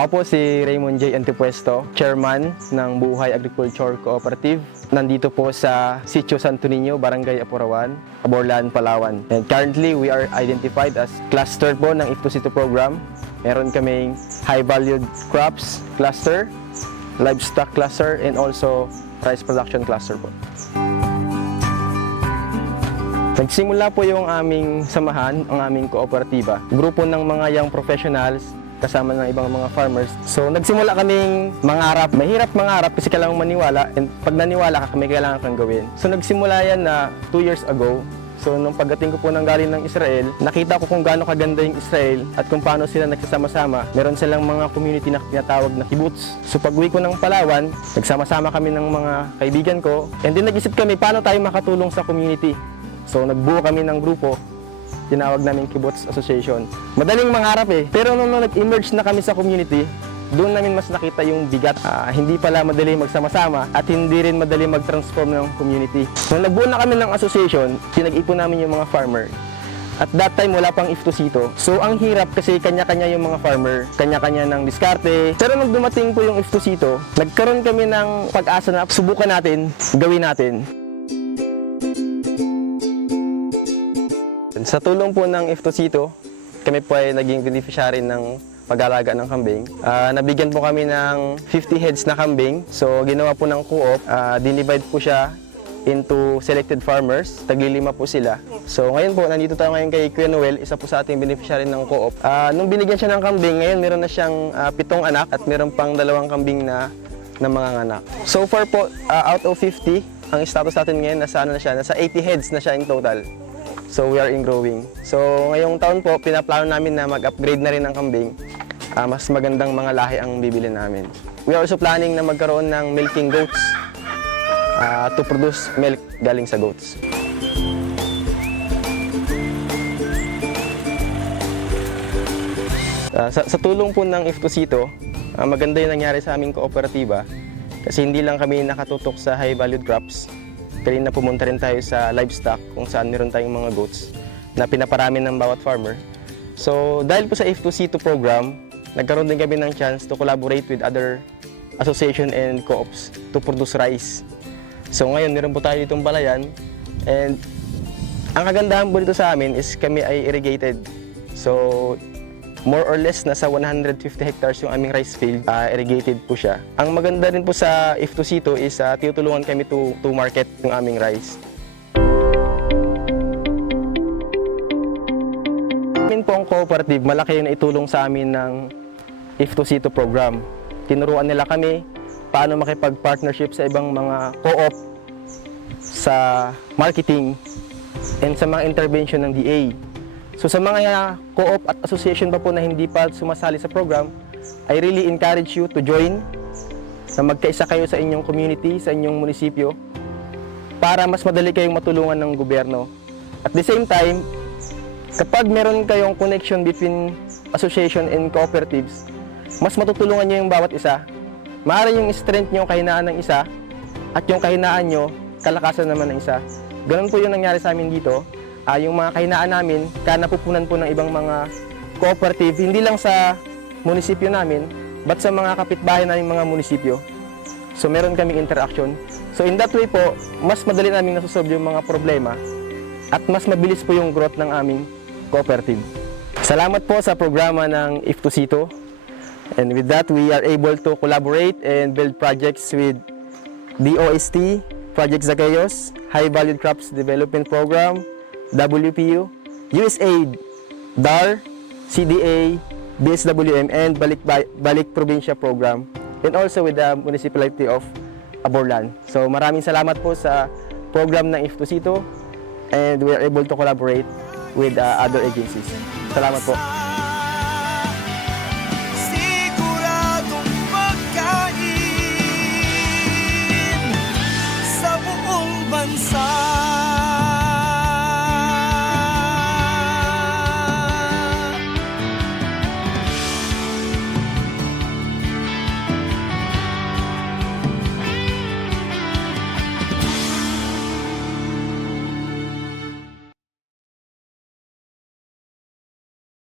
Ako po si Raymond J. Antipuesto, Chairman ng Buhay Agriculture Cooperative. Nandito po sa Sitio Santo Niño, Barangay Apurawan, Aborlan, Palawan. And currently, we are identified as cluster po ng If2C2 program. Meron kaming high-valued crops cluster, livestock cluster, and also rice production cluster po. Nagsimula po yung aming samahan, ang aming kooperatiba. Grupo ng mga young professionals, kasama ng ibang mga farmers. So nagsimula kaming mangarap. Mahirap mangarap kasi kailangan maniwala, and pag naniwala ka, may kailangan kang gawin. So nagsimula yan na 2 years ago. So nung pagdating ko po ng galing ng Israel, nakita ko kung gaano kaganda yung Israel at kung paano sila nagsasama-sama. Meron silang mga community na tinatawag na kibbutz. So pag uwi ko ng Palawan, nagsama-sama kami ng mga kaibigan ko, and then nag-isip kami paano tayo makatulong sa community. So nagbuo kami ng grupo, tinawag namin Kibbutz Association. Madaling mangarap pero nung nag-emerge na kami sa community, doon namin mas nakita yung bigat. Hindi pala madali magsama-sama at hindi rin madali mag-transform ng community. Nung nagbuo na kami ng association, pinag-ipon namin yung mga farmer. At that time, wala pang If2C2. So ang hirap kasi kanya-kanya yung mga farmer, kanya-kanya ng diskarte. Pero nung dumating po yung If2C2, nagkaroon kami ng pag-asa na subukan natin, gawin natin. Sa tulong po ng If2C2, kami po ay naging beneficiary ng pag-alaga ng kambing. Nabigyan po kami ng 50 heads na kambing. So ginawa po ng co-op, dinivide po siya into selected farmers. Taglilima po sila. So ngayon po, nandito tayo ngayon kay Kuya Noel, isa po sa ating beneficiary ng co-op. Nung binigyan siya ng kambing, ngayon meron na siyang 7 anak at meron pang 2 kambing na mga anak. So far po, out of 50, ang status natin ngayon, nasa 80 heads na siya in total. So we are in growing. So ngayong taon po, pinaplano namin na mag-upgrade na rin ng kambing. Mas magandang mga lahi ang bibili namin. We are also planning na magkaroon ng milking goats to produce milk galing sa goats. Sa tulong po ng If2C2, maganda yung nangyari sa aming kooperatiba kasi hindi lang kami nakatutok sa high-valued crops. Kanina pumunta rin tayo sa livestock kung saan meron tayong mga goats na pinaparami ng bawat farmer. So dahil po sa If2C2 program, nagkaroon din kami ng chance to collaborate with other association and co-ops to produce rice. So ngayon meron po tayo ditong balayan, and ang kagandahan po dito sa amin is kami ay irrigated. So more or less nasa 150 hectares yung aming rice field, irrigated po siya. Ang maganda rin po sa If2C2 is tinutulungan kami to market yung aming rice. Amin po ang cooperative, malaki yung naitulong sa amin ng If2C2 program. Tinuruan nila kami paano makipag-partnership sa ibang mga co-op, sa marketing, and sa mga intervention ng DA. So sa mga co-op at association pa po na hindi pa sumasali sa program, I really encourage you to join, na magkaisa kayo sa inyong community, sa inyong munisipyo, para mas madali kayong matulungan ng gobyerno. At the same time, kapag meron kayong connection between association and cooperatives, mas matutulungan nyo yung bawat isa. Maaari yung strength nyo, kahinaan ng isa, at yung kahinaan nyo, kalakasan naman ng isa. Ganun po yung nangyari sa amin dito. Yung mga kahinaan namin, napupunan po ng ibang mga cooperative, hindi lang sa munisipyo namin, but sa mga kapitbahay naming mga munisipyo. So meron kaming interaction. So in that way po, mas madali namin nasosolve yung mga problema at mas mabilis po yung growth ng aming cooperative. Salamat po sa programa ng If2C2. And with that, we are able to collaborate and build projects with DOST, Project Zacchaeus, High Valued Crops Development Program, WPU, USAID, DAR, CDA, BSWM, and Balik Probinsya Program, and also with the Municipality of Aborlan. So maraming salamat po sa program ng If2C2, and we are able to collaborate with other agencies. Salamat po.